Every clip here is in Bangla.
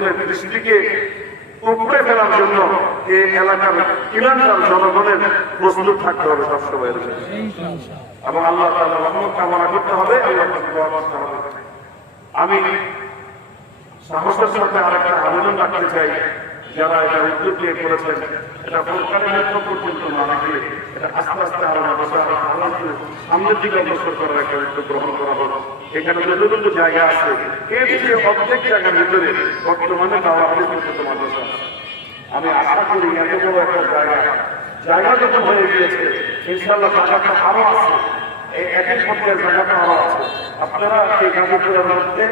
আগুনের দৃষ্টিকে উপরে ফেলার জন্য এই এলাকার ইমানদার জনগণের প্রস্তুত থাকতে হবে সবসময়, এবং আল্লাহ তাআলার রহমত কামনা করতে হবে, আল্লাহ পাকের দোয়া করতে হবে। আমি সাহসের সাথে আরেকটা আবেদন রাখতে চাই, যারা এটা উদ্যোগ নিয়ে করেছেন, এটা সরকারের নেতৃত্ব পর্যন্ত না রাখে এটা আস্তে আস্তে আরো সামনের দিকে অগ্রসর করার একটা উদ্যোগ গ্রহণ করা হলো। এখানে যতটুকু জায়গা আছে এর যে অর্ধেক জায়গার ভিতরে বর্তমানে তারা পর্যন্ত মাদ্রাসা। আমি আশা করি এত বড় একটা জায়গা যখন হয়ে গিয়েছে, ইনশাআল্লাহ জায়গাটা আরো আছে, এই একই পর্যায়ে জায়গাটা আরো আছে। আপনারা এই গাজীপুরের মধ্যে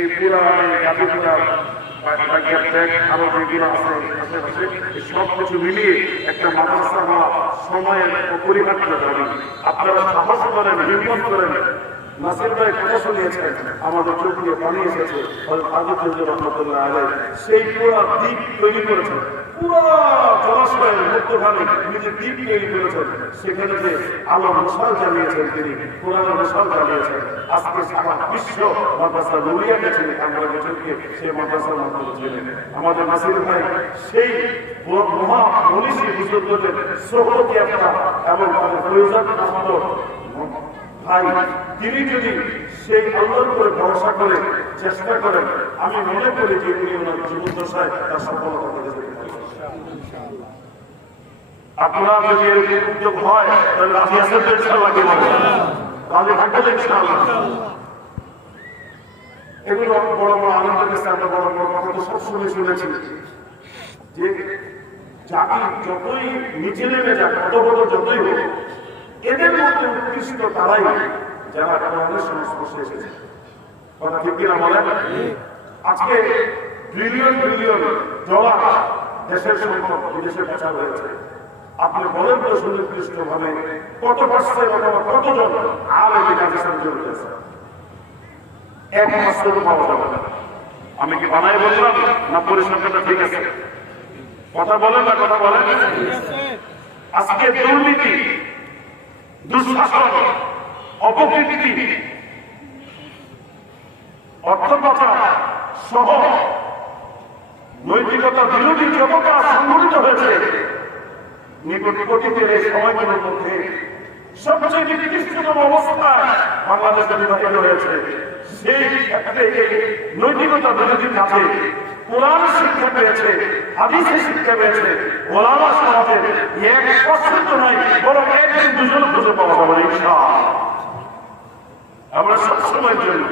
এই পুরা গাজীপুরা আরো যেগুলো আছে আশেপাশে সব কিছু মিলিয়ে একটা মাদ্রাসা হওয়া সময়ের অপরিহার্য দাবি। আপনারা সাহস করেন, হিম্মত করেন। নাসির ভাই কথা শুনিয়েছেন, আমাদের চোখ দিয়ে পানি এসেছে, রহমতুল্লাহ আলাইহি সেই পুরো দ্বীপ তৈরি করেছেন, পুরো জলাশয়ের মধ্যখানে নিজের দ্বীপ তৈরি করেছেন, সেখানে যে আলো মশাল জ্বালিয়েছেন তিনি, কোরআনের মশাল জ্বালিয়েছেন। আজকে সারা বিশ্ব মাদ্রাসা নূরিয়া গেছেন, আমরা গেছেনকে সেই মাদ্রাসার মাধ্যমে ছিলেন। আমাদের নাসির ভাই সেই মহা মনীষী বুজুর্গদের সোহবতি একটা এবং তাদের প্রয়োজন ভাই, তিনি যদি সেই আল্লাহর উপরে ভরসা করে চেষ্টা করেন, আমি মনে করি যে উনি ওনার জীবদ্দশায় তার সফলতা পেতে যেতে পারেন। আপনারা যদি এরকম উদ্যোগ হয় তাহলে রাজি আছেন তো ইনশাআল্লাহ, কি বলেন? রাজি থাকবেন ইনশাআল্লাহ। এগুলো বড় বড় আনন্দের কাছে আমরা বড় বড় কথা তো সবসময় শুনেছি যে জাতি যতই নিচে নেমে যাক, অধঃপতন যতই হোক, এদের মধ্যে উৎকৃষ্ট তারাই যারা কোরআনের সংস্পর্শে এসেছে। কথা ঠিক কিনা বলেন? আজকে বিলিয়ন বিলিয়ন ডলার দেশের সম্পদ বিদেশে পাচার হয়েছে। আপনি বলেন তো সুনির্দিষ্ট ভাবে কত পার্সেন্ট অথবা কতজন আর এই কাজের সাথে জড়িত আছে? এক পার্সেন্ট পাওয়া যাবে না। আমি কি বানাই বললাম না পরিসংখ্যানটা ঠিক আছে? কথা বলেন না, কথা বলেন। আজকে দুর্নীতি, দুঃশাসন, অপকীর্তি, অর্থ পাচার সহ নৈতিকতা বিরোধী যত কাজ সংঘটিত হয়েছে নিকটবর্তীতে এই সময়গুলোর মধ্যে সবচেয়ে নিকৃষ্টতম অবস্থায় বাংলাদেশ নির্বাচিত হয়েছে। সেই ক্ষেত্রে নৈতিকতা বিরোধী কাজে কোরআন শিক্ষা পেয়েছে, হাদিসের শিক্ষা পেয়েছে, ওলামা সমাজের 1% নাই, বরং 1-2 খুঁজে পাওয়া যাবে ইনশাআল্লাহ। আমরা সবসময়ের জন্য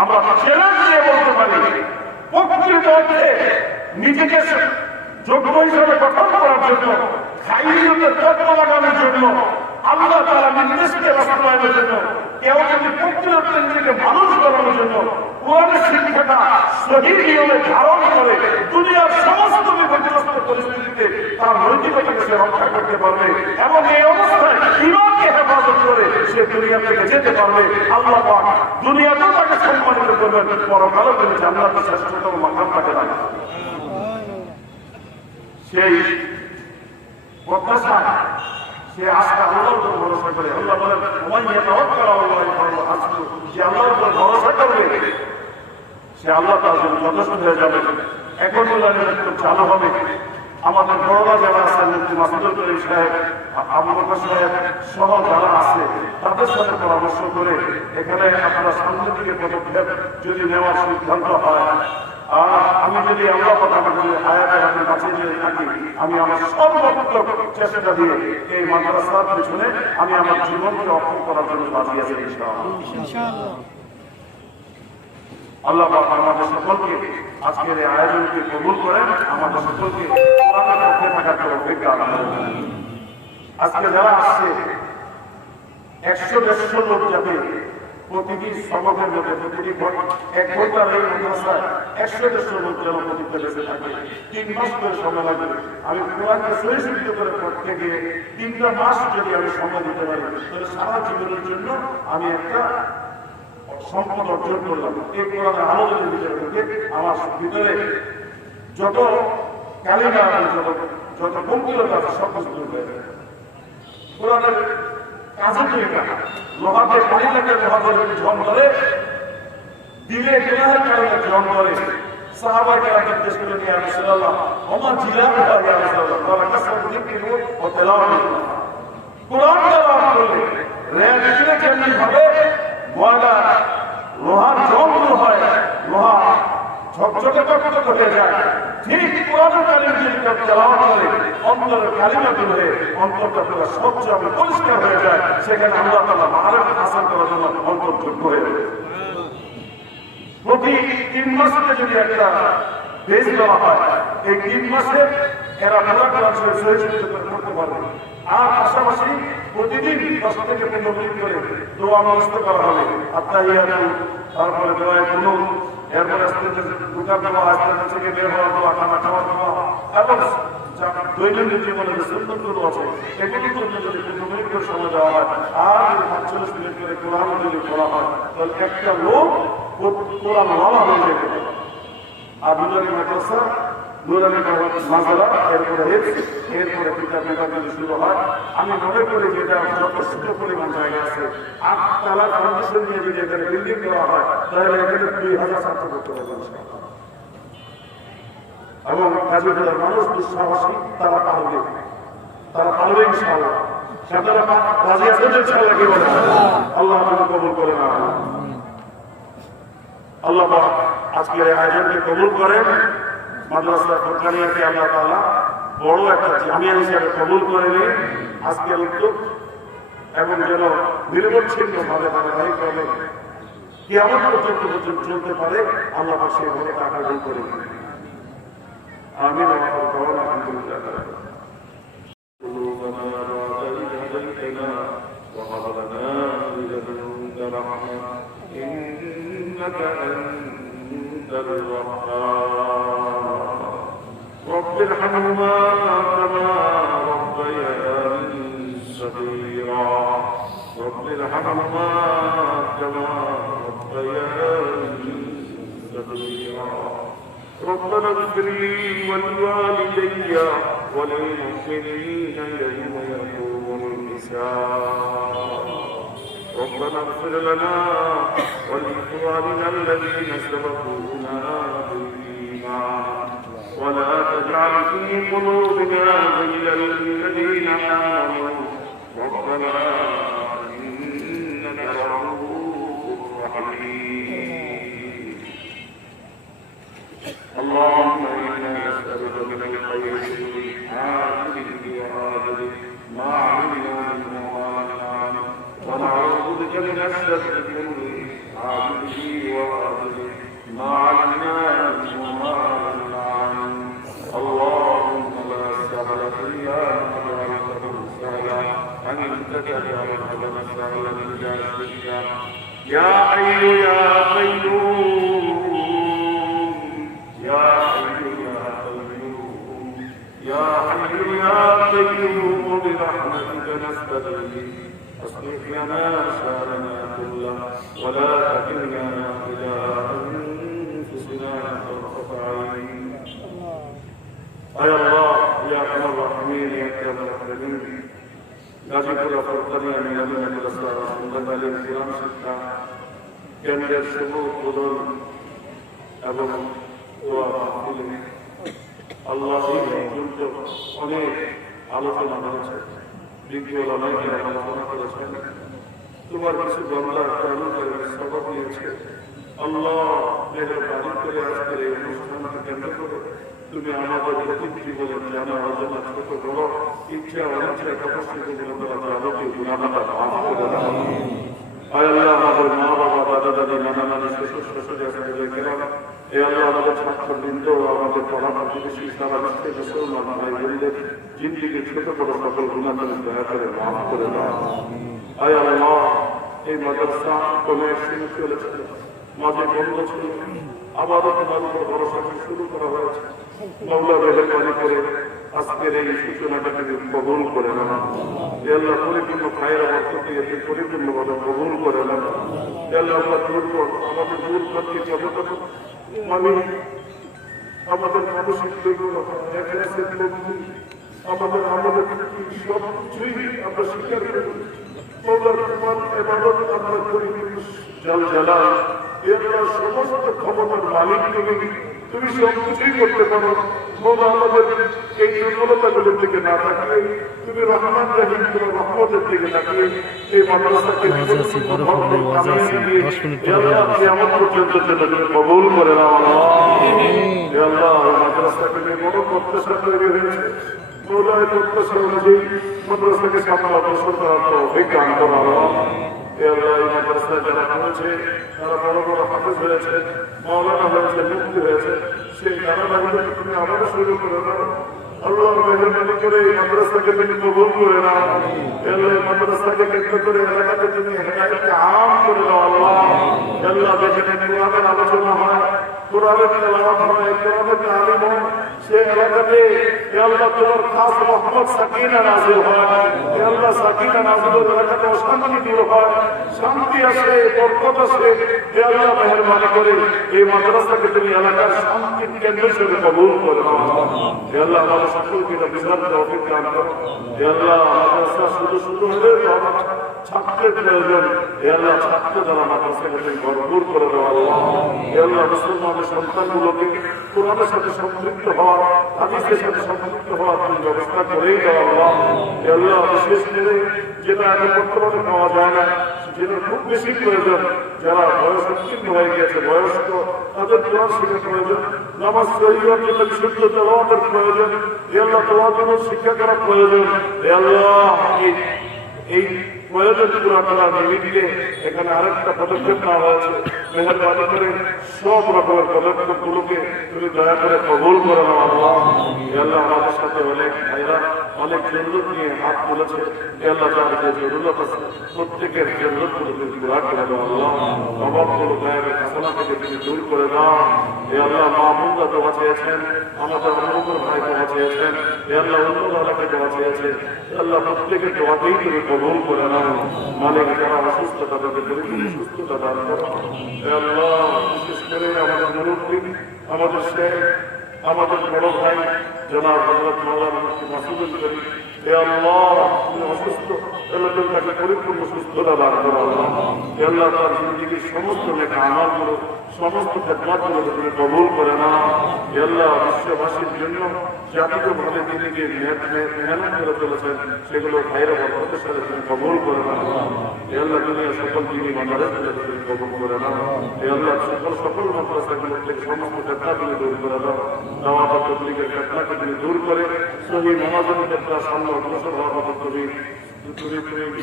আমরা চ্যালেঞ্জ দিয়ে বলতে পারি, প্রকৃত অর্থে নিজেকে যোগ্য হিসেবে গঠন করার জন্য, খাইরিয়তের তত্ত্ব লাগানোর জন্য, আল্লাহ তাআলার নির্দেশকে বাস্তবায়নের জন্য, কেউ যদি প্রকৃত অর্থে নিজেকে মানুষ বানানোর জন্য কোরআনের শিক্ষাটা সঠিক নিয়মে ধারণ করে দুনিয়ার সমস্ত বিপর্যস্ত পরিস্থিতিতে তার নৈতিকতাকে সে রক্ষা করতে পারবে এবং এই অবস্থায় ঈমানকে হেফাজত করে সে দুনিয়া থেকে যেতে পারবে, আল্লাহ পাক দুনিয়াতেও তাকে সম্মানিত করবেন, পরকালেও তিনি জান্নাতের শ্রেষ্ঠতম মাকাম তাকে রাখবেন। সেই প্রত্যাশা, সে আস্থা আল্লাহর উপর ভরসা করে। আল্লাহ বলেন, যে আল্লাহর উপর ভরসা করবে সে আল্লাহ তার জন্য যথেষ্ট হয়ে যাবে। এখন চালু হবে। আমাদের বড়রা যারা আছেন, মাসুদুল করিম সাহেব, আবু বকর সাহেব সহ যারা আছে তাদের সাথে পরামর্শ করে এখানে আপনারা সামনের দিকে পদক্ষেপ যদি নেওয়ার সিদ্ধান্ত হয়, আর আমি যদি আল্লাহ কথা বলি হায়াতের আপনার কাছে যদি থাকি, আমি আমার সর্বোত্তম চেষ্টা দিয়ে এই মাদ্রাসার পেছনে আমি আমার জীবনকে অর্পণ করার জন্য রাজি আছি ইনশাআল্লাহ। আল্লাহ পাক আমাদের সকলকে আজকের এই আয়োজনকে কবুল করেন, আমাদের সকলকে কোরআনের পক্ষে থাকার তৌফিক দান করুন। আজকে যারা আসছে 100-150 লোক যাবে প্রতিটি সমাজের মধ্যে, প্রতিটি এক ঘন্টার এই মাদ্রাসায় 100-150 লোক যেন প্রতিটা বেঁচে থাকে। 3 মাস করে সময় লাগবে। আমি কোরআনকে সহিষ্ণু করে পড়তে গিয়ে 3টা মাস যদি আমি সময় দিতে পারি, তাহলে সারা জীবনের জন্য আমি একটা সম্পদ অর্জন করলাম। এই কোরআনের আলো যদি ভিতরে ঢুকে আমার ভিতরে যত কালিমা, যত গম্ভীরতা আছে সব কিছু দূর হয়ে যাবে। কোরআনের কাজে তৈরি লোহাতে পানি লাগে, লোহা ধরে ঝন ধরে দিলে গুনাহের কারণে ঝন ধরে, সাহাবায়ে কেরাম জিজ্ঞেস করলেন ইয়া রাসূলুল্লাহ ওমা জিহাদুহা ইয়া রাসূলুল্লাহ ক্বালা কাসরাতু যিকরি ওয়া তিলাওয়াতি কুরআন তেলাওয়াত করলে রেল দিলে কেমন ভাবে ময়দা লোহার জং হয় লোহা ঝকঝকে টকটকে হয়ে যায় ঠিক কোরআনের কালিমা যদি কেউ তেলাওয়াত করে অন্তরের কালিমা হয়ে অন্তরটা পুরো স্বচ্ছ এবং পরিষ্কার হয়ে যায় সেখানে আল্লাহ তাআলা মাআরিফ হাসিল করার জন্য অন্তর্যোগ্য হয়ে যায় প্রতি 3 মাসে যদি একটা বেজ দেওয়া হয় এই 3 মাসে এরা পুরা করার করতে পারবে আর পাশাপাশি প্রতিদিন 10 থেকে 15 মিনিট করে দোয়া মুখস্থ করা হবে আত্তাহিয়াতু তারপরে দোয়া কুনুত এরপরে আস্তে দোকান দেওয়া আস্তে থেকে বের হওয়া দোয়া খানা খাওয়া দোয়া এবং দৈনন্দিন জীবনে যে সুন্নতগুলো আছে এগুলো যদি 15 মিনিট করে সময় দেওয়া হয় আর 45 মিনিট করে কোরআন যদি পড়া হয় তাহলে একটা লোক কোরআন ওয়ালা হয়ে যাবে আর নুরানি মাদ্রাসা নুরানি মাদ্রাসা এরপরে এরপরে কিতাব মেলা যদি শুরু হয় আমি মনে করি যে এটা যথেষ্ট পরিমাণ জায়গা আছে 8 তলা ফাউন্ডেশন নিয়ে যদি এখানে বিল্ডিং দেওয়া হয় তাহলে এখানে 2000 ছাত্র করতে পারবেন এবং গাজীপুরের মানুষ দুঃসাহসী তারা পারবে ইনশাআল্লাহ সেটা রাজি আছেন ইনশাআল্লাহ কি বলেন আল্লাহ তাআলা কবুল করে না আল্লাহ পাক আজকের এই আয়োজনকে কবুল করেন মাদ্রাসা ফুরকানিয়াকে আল্লাহ তাআলা বড় একটা জামিয়া হিসেবে কবুল করে নিন আজকের উদ্যোগ এবং যেন নির্বিচ্ছিন্নভাবে ধারাবাহিকভাবে কিয়ামত পর্যন্ত চলতে পারে আল্লাহ পাক সেই ভাবে কার্যকর করে দিন আমিন ওয়া আখিরু আলহামদুলিল্লাহ إنك أنت الوهاب رب ارحمهما كما ربياني صغيرا رب ارحمهما كما ربياني صغيرا ربنا اغفر لي ولوالدي وللمؤمنين يوم يقوم الحساب ربنا اغفر لنا ولإخواننا الذين سبقونا بالإيمان ولا تجعل في قلوبنا غلا للذين آمنوا ربنا إنك رؤوف رحيم اللهم إنا نسألك من الخير عاجله وآجله ما علمنا منه وما لم نعلم ونعوذ بك من الشر كله عاجله وآجله ما علمنا منه وما لم نعلم اللهم لا سهل إلا ما جعلته سهلا أنت تجعل الحزن سهلا إذا شئت يا حي يا قيوم يا حي يا قيوم يا حي يا قيوم برحمتك نستغيث أصلح لنا شأننا كله ولا تكلنا إلى أنفسنا طرفة عين أي الله يا أرحم الراحمين يا أكرم الأكرمين গাজীপুর ফুরকানিয়া মিলাদুন মাদ্রাসা সুন্দরবনের ইসলাম শিক্ষা কেন্দ্রের শুভ উদ্বোধন এবং দোয়া মাহফিলে আল্লাহ পর্যন্ত অনেক আলোচনা হয়েছে বিজ্ঞ ওলামায়ে আলোচনা করেছেন তোমার কিছু বান্দা কারণে সবক নিয়েছে আল্লাহ মেহেরবানি করে আজকের এই অনুষ্ঠানকে কেন্দ্র করে তুমি আমাদের অতিথি বলে জানা অজানা ছোট বড় ইচ্ছা অনিচ্ছা তপস্যা যাবতীয় গুণামাতা মাফ করে দাও আয় আল্লাহ আমাদের মা বাবা দাদা দাদি নানা নানি শ্বশুর শ্বশুর এ আল্লাহ আমাদের ছাত্রবৃন্দ আমাদের পড়া প্রতিবেশী সারা বিশ্বের মুসলমান ভাই বোনদের জিন্দিগি ছোট বড় সকল গুণামাতা দয়া করে মাফ করে দাও আয় আল্লাহ এই মাদ্রাসা কমে শুরু চলেছে মাঝে বন্ধ ছিল আবারও তোমার উপর ভরসা শুরু করা হয়েছে মাওলা মেহেরবানি করে আজকের এই সূচনাটাকে কবুল করে নেন আল্লাহ পরিপূর্ণ খায়ের বরকত দিয়ে পরিপূর্ণভাবে কবুল করে নেন আল্লাহ আমরা আমাদের দূর করতে যতটুকু মানে আমাদের মানসিক আমাদের আমাদের সব কিছুই আমরা স্বীকার করি তোমার এবাদত আমরা করি জাল জালাল এর সমস্ত ক্ষমতার মালিক তুমি তুমি সব কিছুই করতে পারো। মৌলা আমাদের এই দুর্বলতাগুলোর দিকে না তাকিয়ে তুমি রহমান রহিম তোমার রহমতের দিকে তাকিয়ে এই মাদ্রাসাকে কিয়ামত পর্যন্ত তুমি কবুল করে নাও আল্লাহ। মাদ্রাসাকে নিয়ে বড় প্রত্যাশা তৈরি হয়েছে। মৌলা এই প্রত্যাশা অনুযায়ী মাদ্রাসাকে সামনে অগ্রসর করার তৌফিক দান করো আল্লাহ। এই মাদ্রাসায় যারা পড়েছে তারা বড় বড় হাফেজ হয়েছে, মাওলানা হয়েছে, মুফতি হয়েছে, সেই ধারাবাহিকতা তুমি আবারও শুরু করে দাও আল্লাহর মেহরবানি করে এই মাদ্রাসাকে তুমি কবুল করে নাও আল্লাহ। এই মাদ্রাসাকে কেন্দ্র করে এলাকাতে তুমি হেদায়েতকে আম করে দাও আল্লাহ। আল্লাহ যেখানে কোরআনের আলোচনা হয়, কোরআনের তেলাওয়াত হয়, কোরআনের তালিম হয়, সেই এলাকাতে আল্লাহ তোমার খাস রহমত সাকিনা নাযিল হয়। আল্লাহ সাকিনা নাযিল হলে এলাকাতে অশান্তি দূর হয়, শান্তি আসে, বরকত আসে। আল্লাহ মেহরবানি করে এই মাদ্রাসাকে তুমি এলাকার শান্তির কেন্দ্র হিসেবে কবুল করে নাও আল্লাহ। আমাদের সকলকে বিশাল তৌফিক দান করো আল্লাহ। মাদ্রাসা শুরু হলে ছাত্রের প্রয়োজন আল্লাহ, ছাত্র দ্বারা মাদ্রাসাকে তুমি ভরপুর করে দাও আল্লাহ। আল্লাহ মুসলমানের সন্তানগুলোকে কোরআনের সাথে সম্পৃক্ত হওয়ার, হাদিসের সাথে সম্পৃক্ত হওয়ার তুমি ব্যবস্থা করেই দাও আল্লাহ। আল্লাহ বিশেষ করে যেটা এখন বর্তমানে পাওয়া যায় না, যেটা খুব বেশি প্রয়োজন, যারা বয়স উত্তীর্ণ হয়ে গেছে, বয়স্ক, তাদের কোরআন শেখার প্রয়োজন, নামাজ পড়ার জন্য বিশুদ্ধ তেলাওয়াতের প্রয়োজন আল্লাহ, তোমার জন্য শিক্ষা করার প্রয়োজন আল্লাহ। এই প্রয়োজন পুরা করার নিমিত্তে এখানে আরেকটা পদক্ষেপ নেওয়া হয়েছে। মেহরবানি করে সব রকমের পদক্ষেপগুলোকে তুমি দয়া করে কবুল করে নাও আল্লাহ। আল্লাহ আমাদের সাথে অনেক ভাইরা অনেক জরুরত নিয়ে হাত তুলেছে আল্লাহ, তার যে জরুরত আছে প্রত্যেকের জরুরতগুলো তুমি পুরা করে দাও আল্লাহ। অভাবগুলো গায়ের খাসনা থেকে তুমি দূর করে দাও আল্লাহ। মা বোনরা দোয়া চেয়েছেন, আমাদের অনুকূল ভাই দোয়া চেয়েছেন আল্লাহ, অন্য এলাকায় দোয়া চেয়েছে আল্লাহ, প্রত্যেকের দোয়াতেই তুমি কবুল করে নাও মালিক। যারা অসুস্থ তাদেরকে পরিপূর্ণ সুস্থতা দান করো আল্লাহ। বিশেষ করে আমাদের মুরব্বী, আমাদের শেখ, আমাদের বড় ভাই জনাব হযরত মাওলানা মুফতি মাসুদুল করিম আল্লাহ, তুমি অসুস্থ এলাকার তাকে পরিপূর্ণ সুস্থতা দান করো আল্লাহ। আল্লাহ তার জিন্দেগির সমস্ত নেক আমালগুলো, সমস্ত খেদমতগুলো তুমি কবুল করে নাও আল্লাহ। বিশ্ববাসীর জন্য জাতীয়ভাবে তিনি যে মেহনত করে চলেছেন সেগুলো ভাইরা বরকতের সাথে তুমি কবুল করে নাও আল্লাহ। দুনিয়া সকল দিনই মাদ্রাসাগুলো তুমি কবুল করে নাও আল্লাহ। সকল মাদ্রাসাগুলো থেকে সমস্ত ফেতনা তুমি দূর করে দাও। দাওয়াত ও তাবলীগের ফেতনাকে তুমি দূর করে সহি মনোযোগের ফেতনার সামনে অগ্রসর হওয়ার মতো তুমি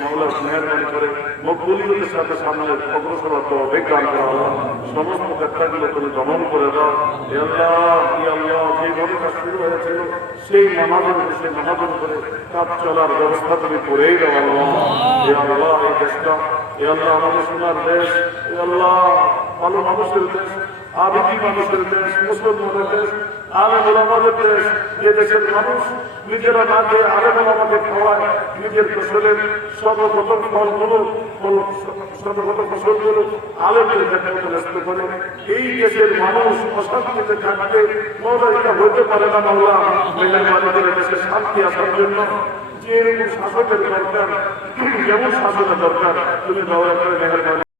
মাওলার মেহরবানি করে মকবুলিয়তের সাথে সামনে অগ্রসর হওয়ার তৌফিক দান করো আল্লাহ। সমস্ত ফেতনাগুলো তুমি দমন করে দাও আল্লাহ। যেভাবে কাজ শুরু হয়েছিল সেই নামাজন করে কাজ চলার ব্যবস্থা তুমি করেই দাও আল্লাহ। আল্লাহ এই দেশটা আল্লাহ আমাদের সোনার দেশ আল্লাহ, ভালো মানুষের দেশ, আবেগী মানুষের দেশ, মুসলমানের দেশ, আলেম ওলামাদের দেশ। যে দেশের মানুষ নিজেরা না খেয়ে আলেম ওলামাকে খাওয়ায়, নিজের ফসলের সর্বপ্রথম ফলগুলো আলেমদের দেখাতে ব্যস্ত করে, এই দেশের মানুষ অশান্তিতে থাকতে মৌলা এটা হইতে পারে না মাওলা। মেহরবানি করে দেশের শান্তি আসার জন্য যে এরকম শাসকের দরকার, যেমন শাসনের দরকার তুমি দয়া করে মেহরবানি